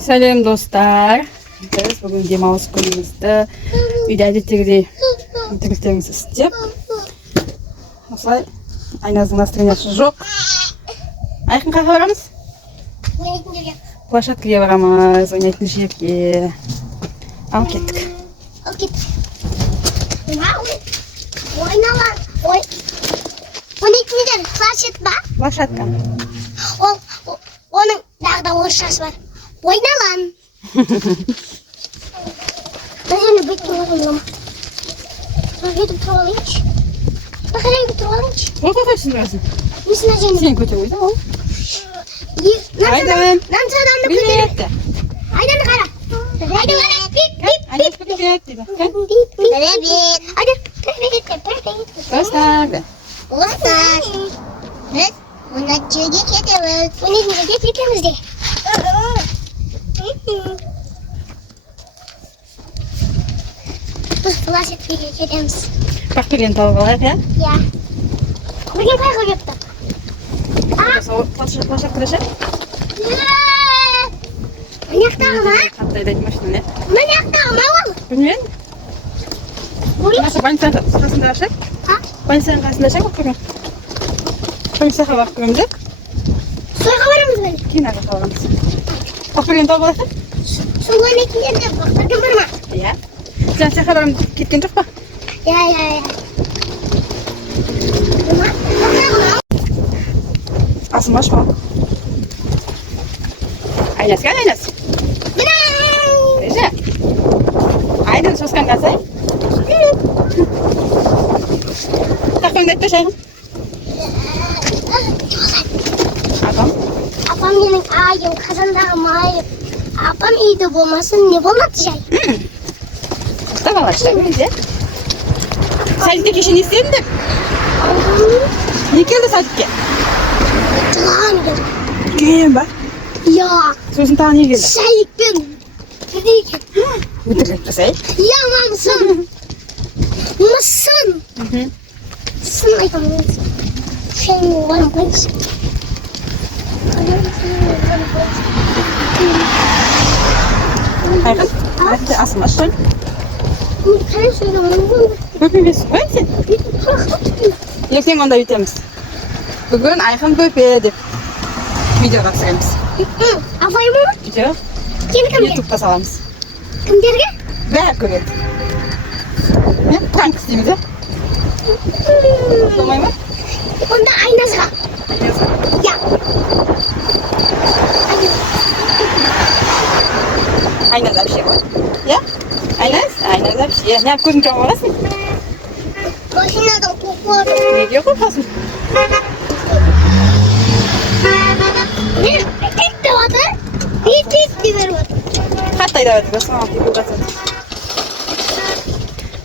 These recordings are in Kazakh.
Selam dostlar. Biz bugün demals günümüzde uyda әдеттегідей тігістерімізді істеп. Осылай айназың настроениясы жоқ. Айқын қайға барамыз? Ойнайтын жерге. Площадкаға барамыз, ойнайтын жерге. Ал кеттік. Ал кеттік. Ойналан. Ойнайтын жер площадка ба? Площадка. Оның дағы да орысшасы бар. Ойналан. Мен сені бүйтіп ойналам. Бүйтіп тұрып алайыншы. Бүйтіп тұрып алайыншы. Қойсың разы. Несіне жеңді? Сен көте ойда ол. Айдан. Нансаданды көтереді. Айданды қара. Айдан қара. Айдан көтереді дейді. Достар. Достар. Біз ойнайтын жерге кетеміз. Ойнайтын жерге кетеміз де. Біз площадкаға кетеміз. Бақберген тауып алайық, иә? Иә. Бірген қайғы кепті. Площадкада ше? Мынаяқтағы ма? Қатты айдайтын машина, не? Мынаяқтағы ма ол? Білмеймін. Больницаның қасында ше? Больницаның қасында ше Бақберген? Больницаға барып көреміз, е? Сойға барамыз бәлі. Киноға қаламыз. Бақберген тауып алайық, е? Сол ойнайтын жерде Бақберген бар ма? Иә. Сен саяхқа барам кеткен жоқ па? Иә. Асылмаш па? Айнас қан айнас? Бәже? Айдан шосқан қасай? Тақпаңды айтпа шайғым? Апам? Апам менің айым, қазандағы майым. Апам үйде болмасын, не болмады жай? Құттап алар шайғым, де? Сәлітте кеше не істедіңдер? Не келді сәлітке? Жылаған келді. Үлкен ба? Иә. Сосын тағы не келді? Шайықпен. Бірде екен. Өтірік айтпасай? Иә, мамсын. Мысын. Сын айтамын. Шайын оғарым қойыншы. Айқын? Әтті асылмаш шайым? Қайын сөйлем оның Көпемес қой сен? Ертең онда өйтеміз. Бүгін Айқын көпе деп видеоға түсіреміз. Абай ма? Видео Кімге? ютубқа саламыз. Кімдерге? Бәрі көреді. Пранк істейміз, е? Болмай ма? Онда айназға. Иә. Айназ вообще ғой. Иә? Айназ вообще. Неғып көзін жауып аласың? Машинадан қоқыр. Неге қорқасың? Мен пит деп отыр. Пит деп беріп отыр. Қатты айдап жатыр, осыған алып келіп жатыр.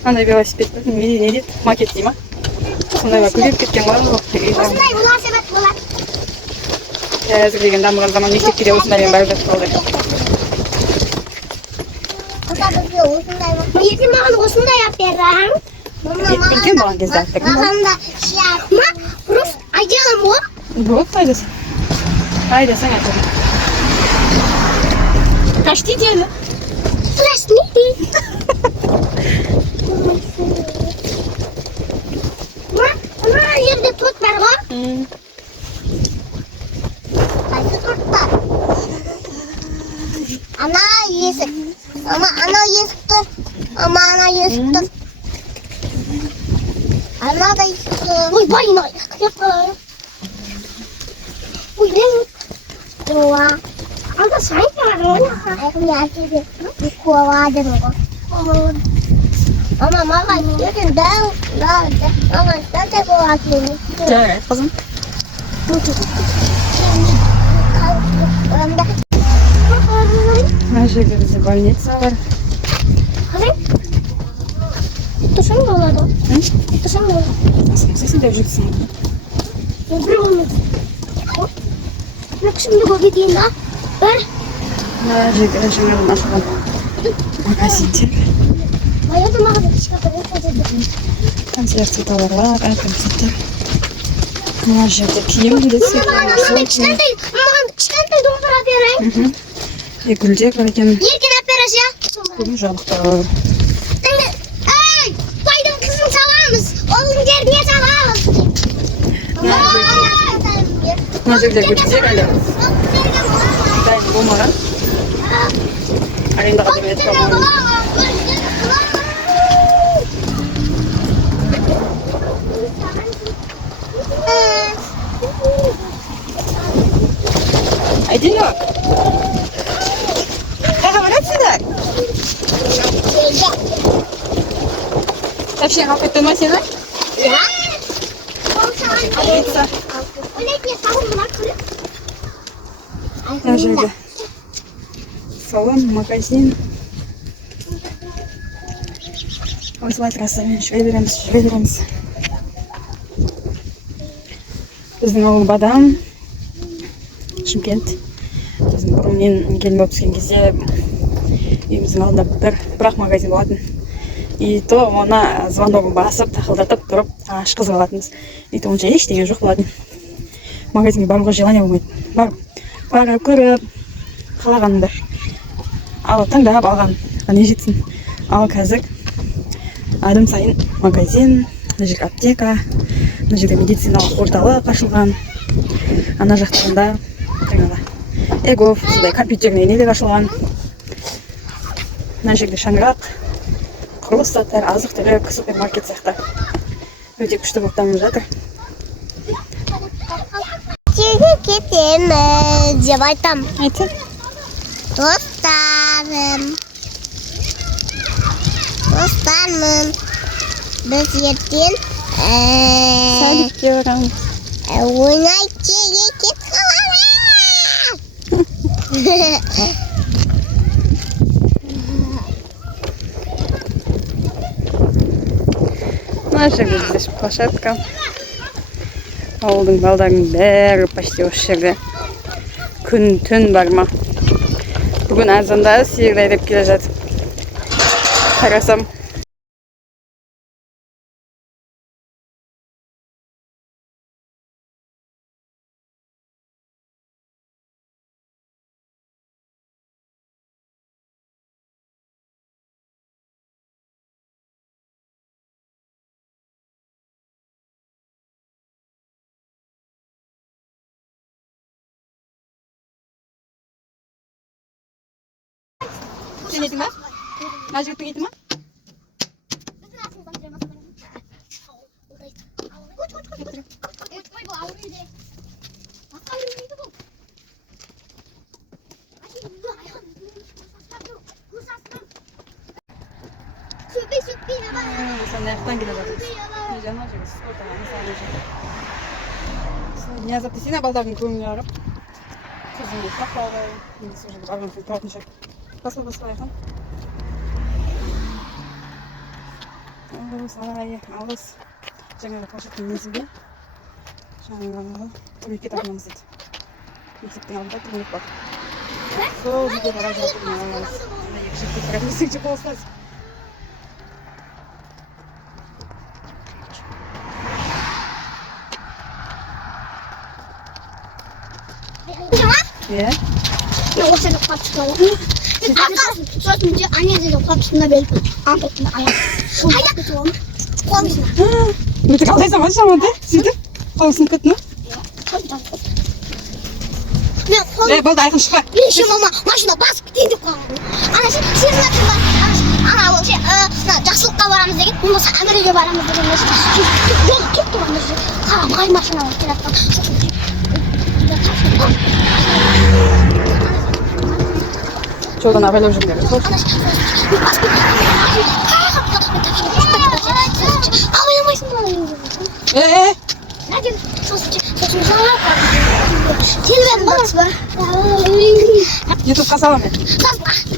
Андай велосипед не дейді? Макет дей ма? Сондайға көбейіп кеткен ғой. Осындай велосипед болады. Әзір деген дамыған заман мектепке де осындаймен барып жатып қалды. Осындай осындай. Ертең маған осындай алып берің. Үлкен болған кезде алып бердім. Маған да шияқма. Просто айдаламын ғой. Вот, айдасың. Айдасың айтады. Почти деді. Пластмиди. Мына жерде тот бар ғой. Қайсы тот бар? Ана есік. Ана есік тұр. Ана есік тұр. Ана да есік тұр. Ой, байын ай. Қиып қалай. Ой, мен. Уа. Анда сайын бар ғой. Айқын ясыды. Қуаладым ғой. Ама маған жерден дәу. Маған сәнте болатын. Жарайды, қызым. Мына жерде бізде больница бар. Қалай? Тұшың болады. Тұшың болады. Сен деп жүрсің. Бір болмайды. Күшімді көбейтейін ба? Бір. Мына жерде жаңадан ашылған магазиндер. Баяда маған кішкентай Консервация товарлар, концерттер. Мына жерде киім де маған кішкентай домбыра берейін. Gülcek var ekan. Erkin aperaş ya. Bugün jalıqlar. Ay, koydum kızım çalamız. Oğlum terbiye çalamız. Mana yerda Gülcek hala. Ben bo'lmagan. Arenda qilib aytmoqman. Aydiloq. Qayerga borasizlar? Tashlang olib ketmasanglar? Ya. Aytsa. Mana yerda. Salon, magazin. Осылай тұрасымен жүре береміз. Біздің ауыл Бадам, Шымкент. Біздің бұрын мен келін болып түскен кезде үйіміздің алдында бір-ақ магазин болатын. И то оны звоногын басып, тақылдатып тұрып, ашқызып алатынбыз. И то онша ештеңе жоқ болатын. Магазинге баруға желание болмайды. Барып көріп, қалағанымды алып таңдап алған. Не жетсін. Ал қазір адам сайын магазин, мына жерде аптека, мына жерде медициналық орталық ашылған. Ана жақтарында жаңағы Эгов, сондай компьютерный нелер ашылған. Мына жерде шаңырақ, құрылыс заттар, азық-түлік, супермаркет сияқты. Өте күшті болып дамып жатыр. Жерге кетеміз деп айтам. Айтшы. Достарым, біз ертең садикке барамыз. ойнап жерге кетіп қаламыз. Мына жерде бізде площадка. Ауылдың балдарының бәрі почти осы жерде. Күн түн бар ма? Бүгін азанда сиыр айдап келе жатып қарасам. Sen yedin mi? Macıkta yedin mi? Sen ayaktan gideceğiz. Heyecanlı olacağız. Ortadan sadece. Niye zaten sine baldarını koymuyorum. Kızım bir kapalı. Şimdi sonra bir ağrım bir tartışacak. Basma ayağım. Sarayı alız. Жаңағы поштың несінде жаңағы турникет арнамыз еді. Мектептің алдында турник бар. Сол жерге қарап жатырмын аламыз. Екі жігітке қарап есекте болсаңыз. Иә? Осы жерде қап шығады. Сосын ана жерде қап шығында беріп антотында аяқ. Қайда кетіп олмын? Қолымызына. Өтік алдайсың ғой шамады? Сөйтіп? Қолысын күтіні? Болды айқын шықпа. Мен үшін мама машина басып кетейін деп қалғанмын. Ана сен жатырма. Ана ол жақсылыққа барамыз деген, болмаса әміреге барамыз деген нәрсе. Жол кеп тұрған жерде қарамай машина болып келе жатқан. Жолдан абайлап жүргендер. Абайламайсың ба? Телефон болмас ба? Ютубқа салам мен.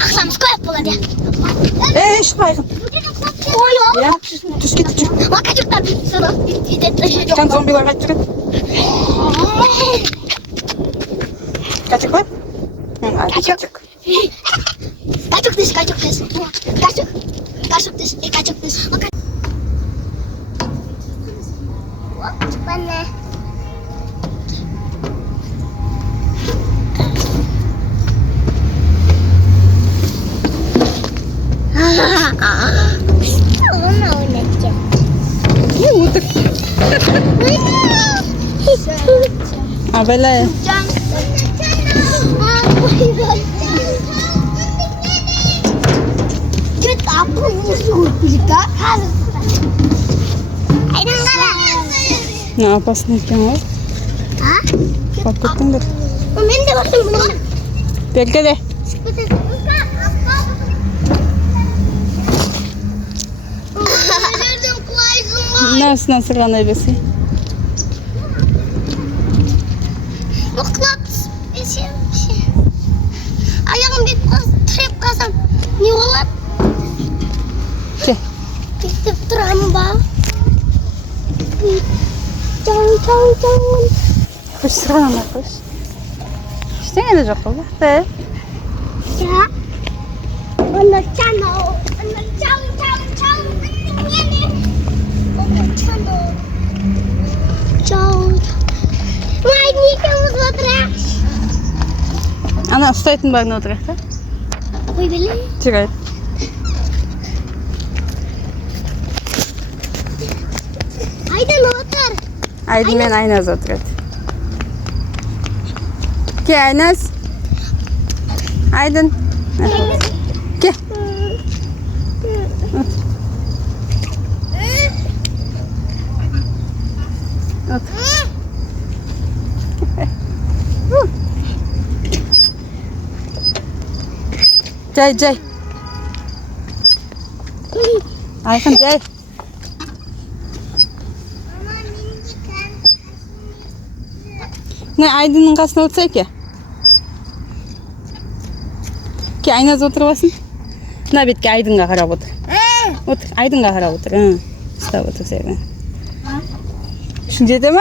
Ақшамыз көп болады. Шықпа айқын. Иә, түс кетіп жүр. Макачуктар сөйтеді. Кән зомбилар қайтып жүреді. Качок бар? Качок. Качок дес. Качок дес. Бана. Onu oynatacağım. Ne otur. Abela. Kita apa musuh kita? Ayo Ne yapasın erken o? Ah? Patlattın da. Ben de bakayım bunu. Bekle de. Nasıl sıran ebesi? Mutlak bir şey. Ayağım bir trip kasam. Ne olur? Şey. Tip tramba. Cang. Koş sıran koş. İşte ne olacak o? De. Ya. Onu channel. Onu cang. Ana ustaytın bari ne oturak da? Ой, блин. Çıkart. Aydın otur. Aydın ben Aynaz oturak. Gel Aynaz. Aydın. Gel. Cay. Ayhan cay. Ne Aydın'ın kasına otursak ya. Ki Aynaz oturmasın. Ne bit ki Aydın'a karab otur. Otur. Aydın'a karab otur. Stop otur sevmen. Şimdi de mi?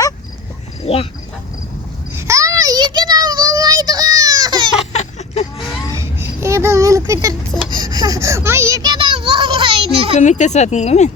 Ya. Aa, yıkadan bulmaydı. Yıkadan beni kurtardı. Ama yıkadan bulmaydı. Kömekte sıvatın değil mi?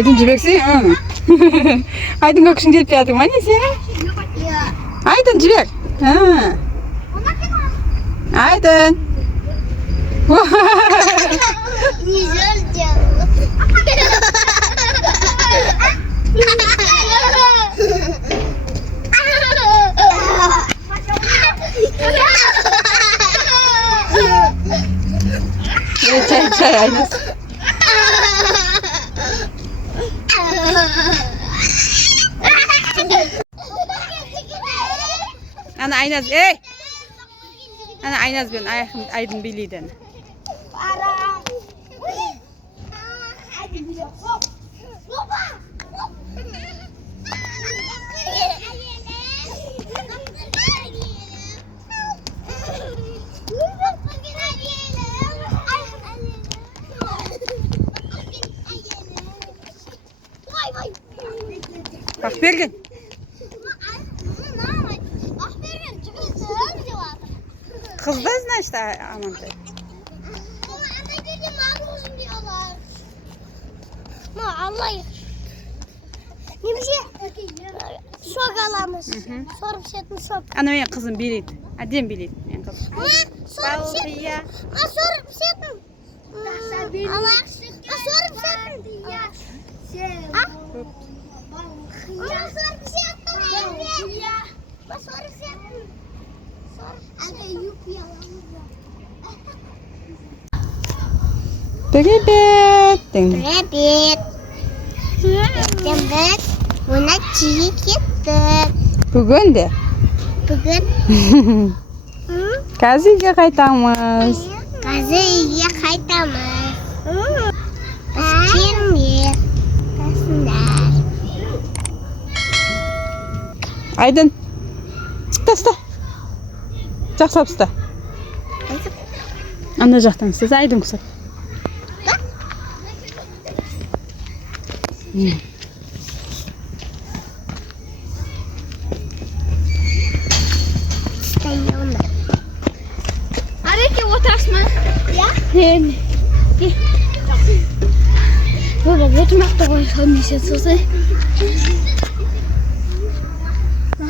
Aydın cibeksin ha. Aydın kokuşun gelip yattın mı annesi? Aydın cibek. Ha. Aydın. Güzelce. Çay Aydın. Ana Aynaz ey. Ana Aynaz ben Aydın biliyden. Bak Bergen. Kız da zna işte aman da. Allah ne bir şey? Şok alamış. Sorup şeyini şok. Ana benim kızım biliydi. Adem biliydi. Yani kızım. Sorup şey. Ya. Sorup şeyini. Allah. Sorup şeyini. Ha? Ona sorup şey yaptım. Ya. Sorup şey yaptım. Hadi yuk yalan. Привет. Привет. Привет. Buna çiğ gittik. Bugün de. Bugün Kazi'ye kaytağımız. Kazi'ye kaytağımız. Şimdi. Kasınlar. Айдын. Таста. Жақсылап ұста. Ана жақтан ұстаса Айдын құсап. Ареке отырасың ба? Иә. Burada oturmakta koyalım sosa.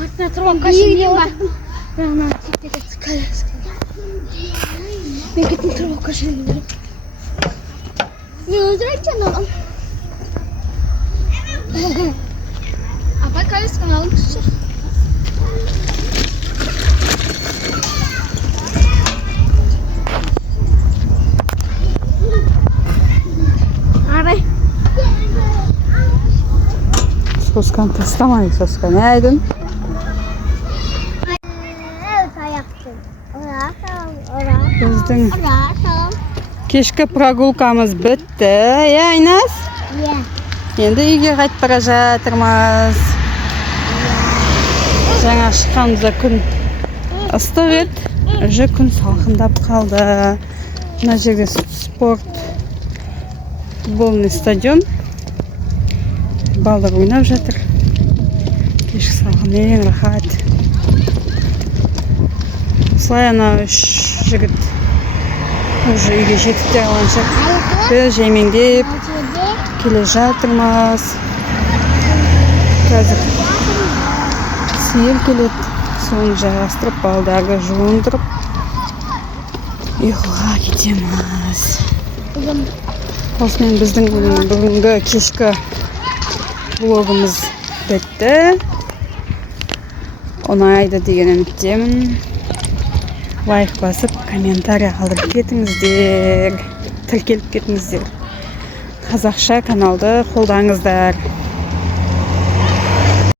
Hatta tamam kaşın var. Ben gittim tamam kaşın gidelim. Ne öldüreceksin oğlum? Apa kaleskan alın kızı. Soskan taslamayın Soskan. Ne Aydın? Evet ayaktım. Orası. Біздің Orası. кешкі прогулкамыз бітті. Иә, Айнас? Иә. Енді үйге қайтып бара жатырмыз. Жаңа шыққанымызда күн ыстық еді. Уже күн салқындап қалды. Мына жерде спорт футбольный стадион. Балдар ойнап жатыр. Кешкі салқын ең рахат. Осылай ана үш жігіт уже үйге жетіп те қалғанша біз жаймеңдеп келе жатырмыз. Қазір сел келеді. Соны жайғастырып, балдарды жуындырып ұйқыға кетеміз. Осымен біздің бүгінгі кешкі влогымыз бітті. Ұнайды деген үміттемін. Лайк басып, комментарий қалдырып кетіңіздер. Тіркеліп кетіңіздер. Қазақша каналды қолдаңыздар.